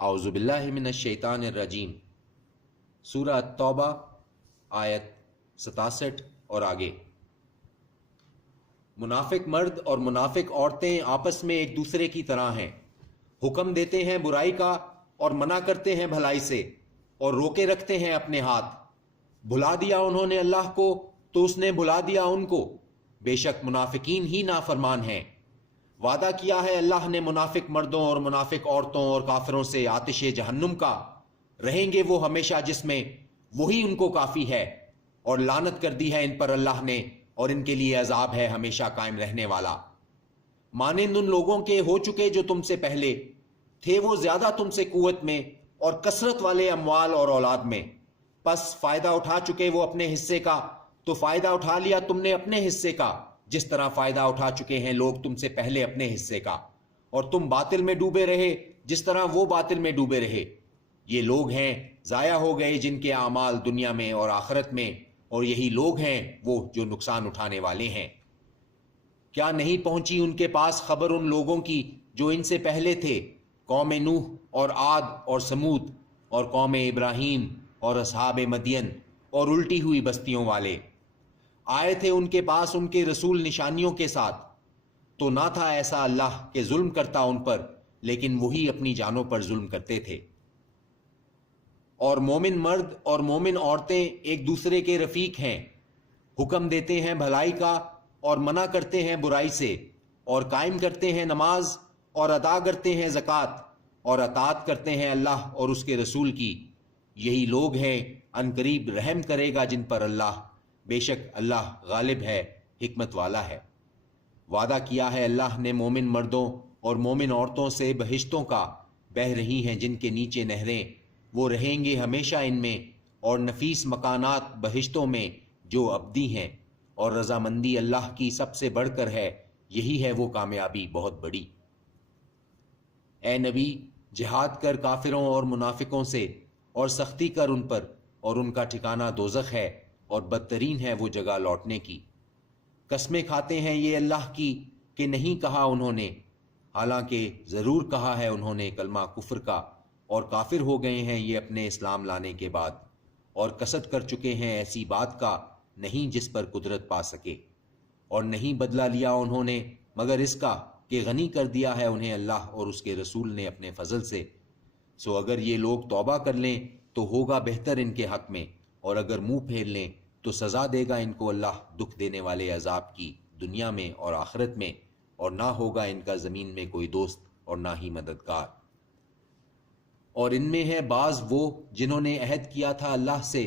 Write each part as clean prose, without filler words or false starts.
اعوذ باللہ من الشیطان الرجیم، سورہ توبہ آیت 67 اور آگے۔ منافق مرد اور منافق عورتیں آپس میں ایک دوسرے کی طرح ہیں، حکم دیتے ہیں برائی کا اور منع کرتے ہیں بھلائی سے، اور روکے رکھتے ہیں اپنے ہاتھ۔ بھلا دیا انہوں نے اللہ کو تو اس نے بھلا دیا ان کو، بے شک منافقین ہی نافرمان ہیں۔ وعدہ کیا ہے اللہ نے منافق مردوں اور منافق عورتوں اور کافروں سے آتش جہنم کا، رہیں گے وہ ہمیشہ جس میں، وہی ان کو کافی ہے، اور لعنت کر دی ہے ان پر اللہ نے، اور ان کے لیے عذاب ہے ہمیشہ قائم رہنے والا۔ مانند ان لوگوں کے ہو چکے جو تم سے پہلے تھے، وہ زیادہ تم سے قوت میں اور کثرت والے اموال اور اولاد میں، پس فائدہ اٹھا چکے وہ اپنے حصے کا، تو فائدہ اٹھا لیا تم نے اپنے حصے کا، جس طرح فائدہ اٹھا چکے ہیں لوگ تم سے پہلے اپنے حصے کا، اور تم باطل میں ڈوبے رہے جس طرح وہ باطل میں ڈوبے رہے۔ یہ لوگ ہیں ضائع ہو گئے جن کے اعمال دنیا میں اور آخرت میں، اور یہی لوگ ہیں وہ جو نقصان اٹھانے والے ہیں۔ کیا نہیں پہنچی ان کے پاس خبر ان لوگوں کی جو ان سے پہلے تھے، قوم نوح اور عاد اور سمود اور قوم ابراہیم اور اصحاب مدین اور الٹی ہوئی بستیوں والے؟ آئے تھے ان کے پاس ان کے رسول نشانیوں کے ساتھ، تو نہ تھا ایسا اللہ کہ ظلم کرتا ان پر، لیکن وہی اپنی جانوں پر ظلم کرتے تھے۔ اور مومن مرد اور مومن عورتیں ایک دوسرے کے رفیق ہیں، حکم دیتے ہیں بھلائی کا اور منع کرتے ہیں برائی سے، اور قائم کرتے ہیں نماز اور ادا کرتے ہیں زکوٰۃ، اور اطاعت کرتے ہیں اللہ اور اس کے رسول کی۔ یہی لوگ ہیں ان قریب رحم کرے گا جن پر اللہ، بے شک اللہ غالب ہے، حکمت والا ہے۔ وعدہ کیا ہے اللہ نے مومن مردوں اور مومن عورتوں سے بہشتوں کا، بہ رہی ہیں جن کے نیچے نہریں، وہ رہیں گے ہمیشہ ان میں، اور نفیس مکانات بہشتوں میں جو ابدی ہیں، اور رضامندی اللہ کی سب سے بڑھ کر ہے، یہی ہے وہ کامیابی بہت بڑی۔ اے نبی، جہاد کر کافروں اور منافقوں سے، اور سختی کر ان پر، اور ان کا ٹھکانہ دوزخ ہے، اور بدترین ہے وہ جگہ لوٹنے کی۔ قسمیں کھاتے ہیں یہ اللہ کی کہ نہیں کہا انہوں نے، حالانکہ ضرور کہا ہے انہوں نے کلمہ کفر کا، اور کافر ہو گئے ہیں یہ اپنے اسلام لانے کے بعد، اور قصد کر چکے ہیں ایسی بات کا نہیں جس پر قدرت پا سکے، اور نہیں بدلہ لیا انہوں نے مگر اس کا کہ غنی کر دیا ہے انہیں اللہ اور اس کے رسول نے اپنے فضل سے۔ سو اگر یہ لوگ توبہ کر لیں تو ہوگا بہتر ان کے حق میں، اور اگر منہ پھیر لیں تو سزا دے گا ان کو اللہ دکھ دینے والے عذاب کی دنیا میں اور آخرت میں، اور نہ ہوگا ان کا زمین میں کوئی دوست اور نہ ہی مددگار۔ اور ان میں ہے بعض وہ جنہوں نے عہد کیا تھا اللہ سے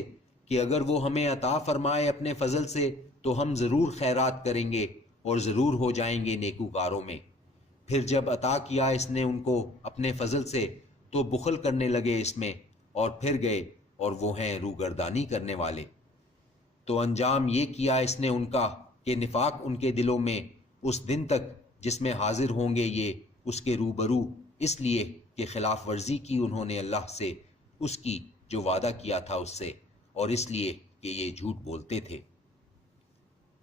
کہ اگر وہ ہمیں عطا فرمائے اپنے فضل سے تو ہم ضرور خیرات کریں گے اور ضرور ہو جائیں گے نیکوکاروں میں۔ پھر جب عطا کیا اس نے ان کو اپنے فضل سے تو بخل کرنے لگے اس میں، اور پھر گئے، اور وہ ہیں روگردانی کرنے والے۔ تو انجام یہ کیا اس نے ان کا کہ نفاق ان کے دلوں میں اس دن تک جس میں حاضر ہوں گے یہ اس کے روبرو، اس لیے کہ خلاف ورزی کی انہوں نے اللہ سے، اس کی جو وعدہ کیا تھا اس سے، اور اس لیے کہ یہ جھوٹ بولتے تھے۔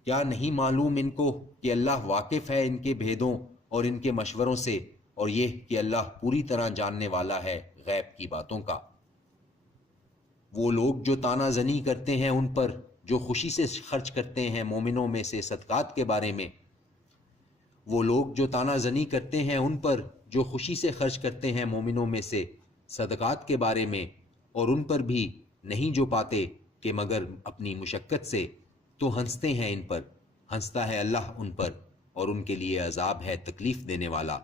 کیا نہیں معلوم ان کو کہ اللہ واقف ہے ان کے بھیدوں اور ان کے مشوروں سے، اور یہ کہ اللہ پوری طرح جاننے والا ہے غیب کی باتوں کا۔ وہ لوگ جو طعنہ زنی کرتے ہیں ان پر جو خوشی سے خرچ کرتے ہیں مومنوں میں سے صدقات کے بارے میں، وہ لوگ جو طعنہ زنی کرتے ہیں ان پر جو خوشی سے خرچ کرتے ہیں مومنوں میں سے صدقات کے بارے میں، اور ان پر بھی نہیں جو پاتے کہ مگر اپنی مشقت سے، تو ہنستے ہیں ان پر، ہنستا ہے اللہ ان پر، اور ان کے لیے عذاب ہے تکلیف دینے والا۔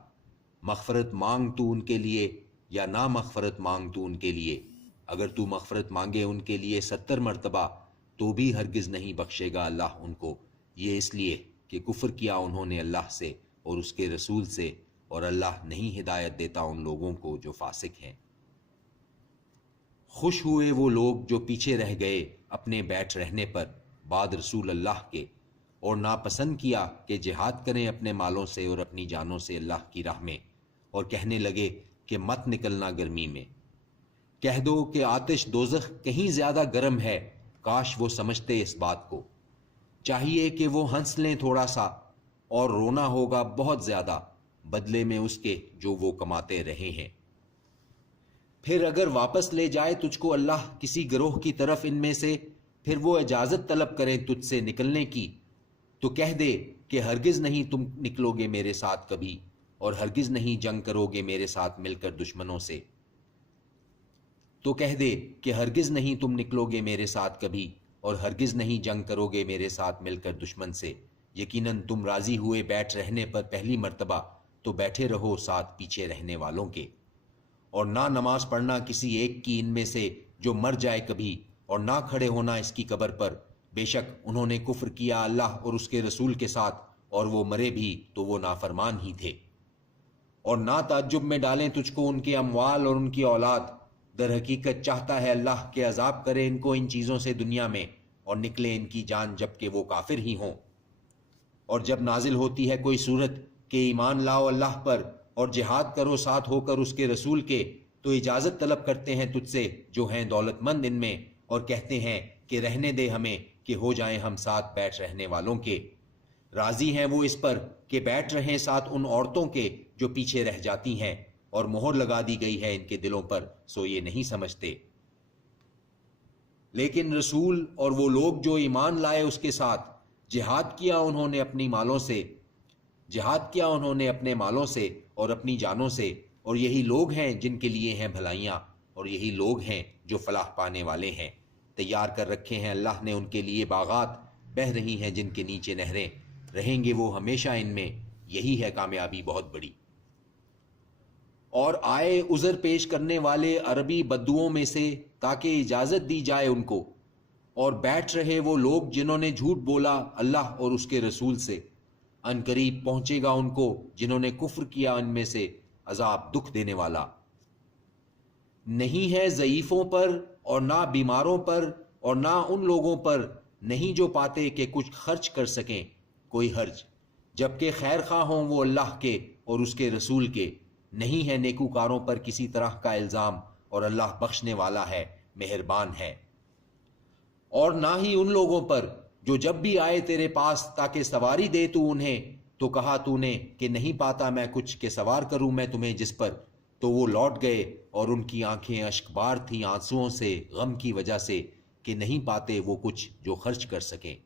مغفرت مانگ تو ان کے لیے یا نہ مغفرت مانگ تو ان کے لیے، اگر تو مغفرت مانگے ان کے لیے 70 مرتبہ تو بھی ہرگز نہیں بخشے گا اللہ ان کو، یہ اس لیے کہ کفر کیا انہوں نے اللہ سے اور اس کے رسول سے، اور اللہ نہیں ہدایت دیتا ان لوگوں کو جو فاسق ہیں۔ خوش ہوئے وہ لوگ جو پیچھے رہ گئے اپنے بیٹھ رہنے پر بعد رسول اللہ کے، اور ناپسند کیا کہ جہاد کریں اپنے مالوں سے اور اپنی جانوں سے اللہ کی راہ میں، اور کہنے لگے کہ مت نکلنا گرمی میں۔ کہہ دو کہ آتش دوزخ کہیں زیادہ گرم ہے، کاش وہ سمجھتے اس بات کو۔ چاہیے کہ وہ ہنس لیں تھوڑا سا، اور رونا ہوگا بہت زیادہ بدلے میں اس کے جو وہ کماتے رہے ہیں۔ پھر اگر واپس لے جائے تجھ کو اللہ کسی گروہ کی طرف ان میں سے، پھر وہ اجازت طلب کریں تجھ سے نکلنے کی، تو کہہ دے کہ ہرگز نہیں تم نکلو گے میرے ساتھ کبھی، اور ہرگز نہیں جنگ کرو گے میرے ساتھ مل کر دشمنوں سے۔ تو کہہ دے کہ ہرگز نہیں تم نکلو گے میرے ساتھ کبھی، اور ہرگز نہیں جنگ کرو گے میرے ساتھ مل کر دشمن سے۔ یقیناً تم راضی ہوئے بیٹھ رہنے پر پہلی مرتبہ، تو بیٹھے رہو ساتھ پیچھے رہنے والوں کے۔ اور نہ نماز پڑھنا کسی ایک کی ان میں سے جو مر جائے کبھی، اور نہ کھڑے ہونا اس کی قبر پر، بے شک انہوں نے کفر کیا اللہ اور اس کے رسول کے ساتھ، اور وہ مرے بھی تو وہ نافرمان ہی تھے۔ اور نہ تعجب میں ڈالیں تجھ کو ان کے اموال اور ان کی اولاد، در حقیقت چاہتا ہے اللہ کہ عذاب کرے ان کو ان چیزوں سے دنیا میں، اور نکلے ان کی جان جب کہ وہ کافر ہی ہوں۔ اور جب نازل ہوتی ہے کوئی صورت کہ ایمان لاؤ اللہ پر اور جہاد کرو ساتھ ہو کر اس کے رسول کے، تو اجازت طلب کرتے ہیں تجھ سے جو ہیں دولت مند ان میں، اور کہتے ہیں کہ رہنے دے ہمیں کہ ہو جائیں ہم ساتھ بیٹھ رہنے والوں کے۔ راضی ہیں وہ اس پر کہ بیٹھ رہیں ساتھ ان عورتوں کے جو پیچھے رہ جاتی ہیں، اور مہر لگا دی گئی ہے ان کے دلوں پر، سو یہ نہیں سمجھتے۔ لیکن رسول اور وہ لوگ جو ایمان لائے اس کے ساتھ، جہاد کیا انہوں نے اپنے مالوں سے اور اپنی جانوں سے، اور یہی لوگ ہیں جن کے لیے ہیں بھلائیاں، اور یہی لوگ ہیں جو فلاح پانے والے ہیں۔ تیار کر رکھے ہیں اللہ نے ان کے لیے باغات، بہہ رہی ہیں جن کے نیچے نہریں، رہیں گے وہ ہمیشہ ان میں، یہی ہے کامیابی بہت بڑی۔ اور آئے عذر پیش کرنے والے عربی بدوؤں میں سے تاکہ اجازت دی جائے ان کو، اور بیٹھ رہے وہ لوگ جنہوں نے جھوٹ بولا اللہ اور اس کے رسول سے، ان قریب پہنچے گا ان کو جنہوں نے کفر کیا ان میں سے عذاب دکھ دینے والا۔ نہیں ہے ضعیفوں پر اور نہ بیماروں پر اور نہ ان لوگوں پر نہیں جو پاتے کہ کچھ خرچ کر سکیں کوئی حرج، جبکہ خیر خواہ ہوں وہ اللہ کے اور اس کے رسول کے۔ نہیں ہے نیکوکاروں پر کسی طرح کا الزام، اور اللہ بخشنے والا ہے، مہربان ہے۔ اور نہ ہی ان لوگوں پر جو جب بھی آئے تیرے پاس تاکہ سواری دے تو انہیں، تو کہا تو نے کہ نہیں پاتا میں کچھ کہ سوار کروں میں تمہیں جس پر، تو وہ لوٹ گئے اور ان کی آنکھیں اشکبار تھیں آنسوؤں سے، غم کی وجہ سے کہ نہیں پاتے وہ کچھ جو خرچ کر سکیں۔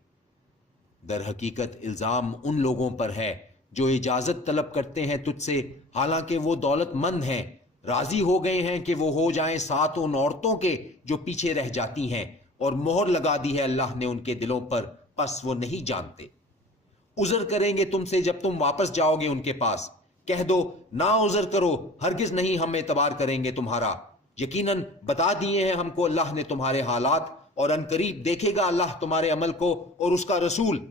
در حقیقت الزام ان لوگوں پر ہے جو اجازت طلب کرتے ہیں تجھ سے، حالانکہ وہ دولت مند ہیں، راضی ہو گئے ہیں کہ وہ ہو جائیں ساتھ ان عورتوں کے جو پیچھے رہ جاتی ہیں، اور مہر لگا دی ہے اللہ نے ان کے دلوں پر، پس وہ نہیں جانتے۔ عذر کریں گے تم سے جب تم واپس جاؤ گے ان کے پاس، کہہ دو نہ عذر کرو، ہرگز نہیں ہم اعتبار کریں گے تمہارا، یقیناً بتا دیے ہیں ہم کو اللہ نے تمہارے حالات، اور ان قریب دیکھے گا اللہ تمہارے عمل کو اور اس کا رسول،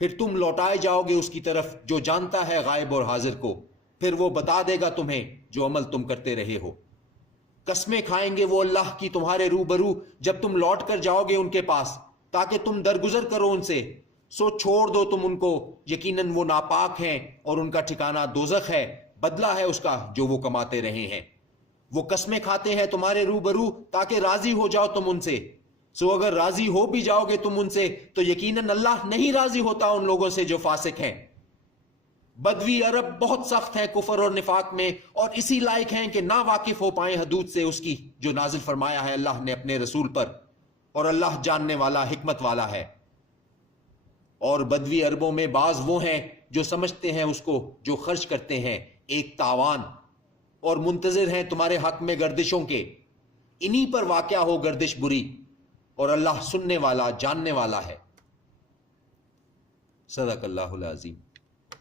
پھر تم لوٹائے جاؤ گے اس کی طرف جو جانتا ہے غائب اور حاضر کو، پھر وہ بتا دے گا تمہیں جو عمل تم کرتے رہے ہو۔ قسمیں کھائیں گے وہ اللہ کی تمہارے روبرو جب تم لوٹ کر جاؤ گے ان کے پاس، تاکہ تم درگزر کرو ان سے، سو چھوڑ دو تم ان کو، یقیناً وہ ناپاک ہیں اور ان کا ٹھکانہ دوزخ ہے، بدلہ ہے اس کا جو وہ کماتے رہے ہیں۔ وہ قسمیں کھاتے ہیں تمہارے روبرو تاکہ راضی ہو جاؤ تم ان سے، سو اگر راضی ہو بھی جاؤ گے تم ان سے تو یقیناً اللہ نہیں راضی ہوتا ان لوگوں سے جو فاسق ہیں۔ بدوی عرب بہت سخت ہیں کفر اور نفاق میں، اور اسی لائق ہیں کہ نہ واقف ہو پائیں حدود سے اس کی جو نازل فرمایا ہے اللہ نے اپنے رسول پر، اور اللہ جاننے والا حکمت والا ہے۔ اور بدوی عربوں میں بعض وہ ہیں جو سمجھتے ہیں اس کو جو خرچ کرتے ہیں ایک تاوان، اور منتظر ہیں تمہارے حق میں گردشوں کے، انہی پر واقع ہو گردش بری، اور اللہ سننے والا جاننے والا ہے۔ صدق اللہ العظیم۔